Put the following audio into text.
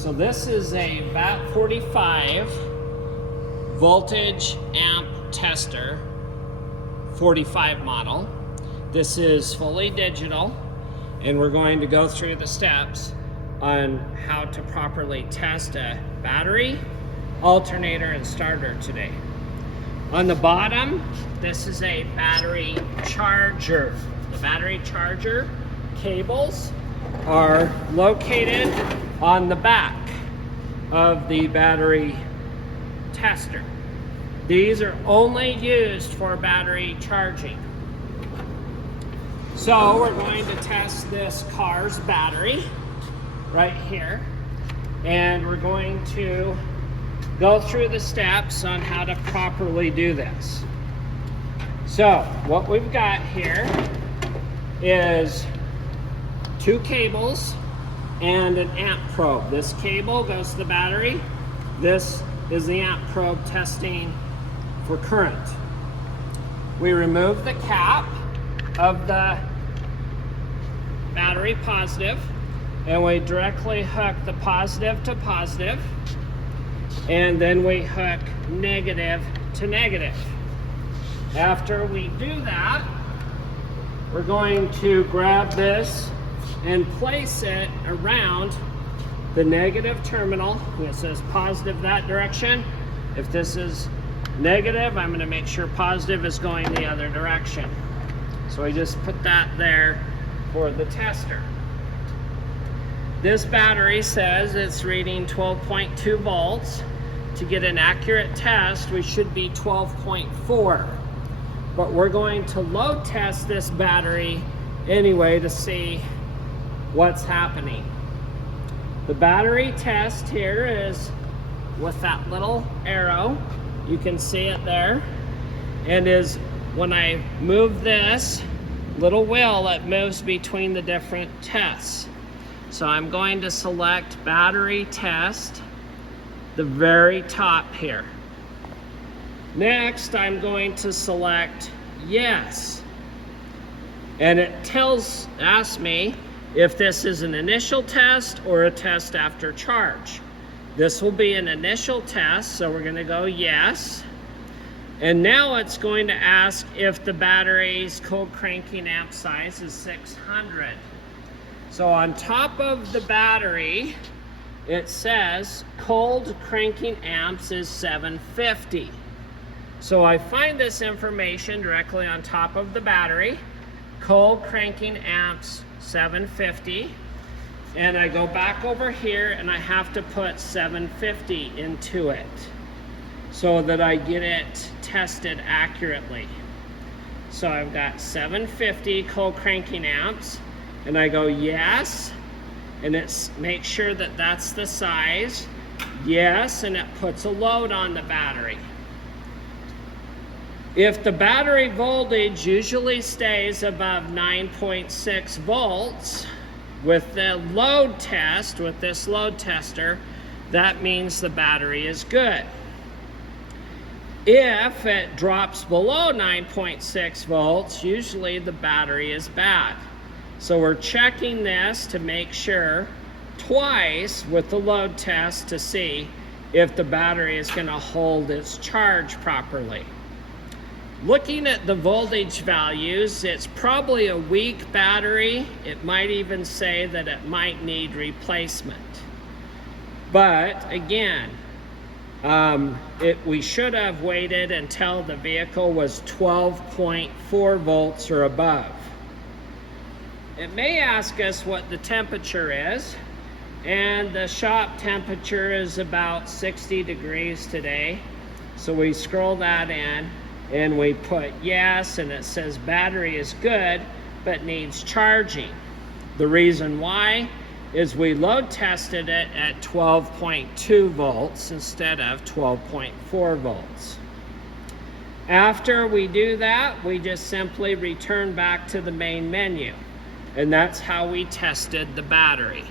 So this is a VAT 45 voltage amp tester, 45 model. This is fully digital, and we're going to go through the steps on how to properly test a battery, alternator, and starter today. On the bottom, this is a battery charger. The battery charger cables are located on the back of the battery tester. These are only used for battery charging. So we're going to test this car's battery right here, and we're going to go through the steps on how to properly do this. So what we've got here is two cables and an amp probe. This cable goes to the battery. This is the amp probe testing for current. We remove the cap of the battery positive, and we directly hook the positive to positive, and then we hook negative to negative. After we do that, we're going to grab this and place it around the negative terminal. It says positive that direction. If this is negative, I'm going to make sure positive is going the other direction. So I just put that there for the tester. This battery says it's reading 12.2 volts. To get an accurate test, we should be 12.4. But we're going to load test this battery anyway to see what's happening. The battery test here is with that little arrow. You can see it there. And is when I move this little wheel, it moves between the different tests. So I'm going to select battery test, the very top here. Next, I'm going to select yes. And it asks me if this is an initial test or a test after charge. This will be an initial test, so we're going to go yes. And now it's going to ask if the battery's cold cranking amp size is 600. So on top of the battery, it says cold cranking amps is 750. So I find this information directly on top of the battery, cold cranking amps 750, and I go back over here and I have to put 750 into it so that I get it tested accurately. So I've got 750 cold cranking amps, and I go yes, and it makes sure that that's the size, yes, and it puts a load on the battery. If the battery voltage usually stays above 9.6 volts with the load test, with this load tester, that means the battery is good. If it drops below 9.6 volts, usually the battery is bad. So we're checking this to make sure twice with the load test to see if the battery is going to hold its charge properly. Looking at the voltage values, it's probably a weak battery. It might even say that it might need replacement. But again, we should have waited until the vehicle was 12.4 volts or above. It may ask us what the temperature is, and the shop temperature is about 60 degrees today. So we scroll that in, and we put yes, and it says battery is good, but needs charging. The reason why is we load tested it at 12.2 volts instead of 12.4 volts. After we do that, we just simply return back to the main menu. And that's how we tested the battery.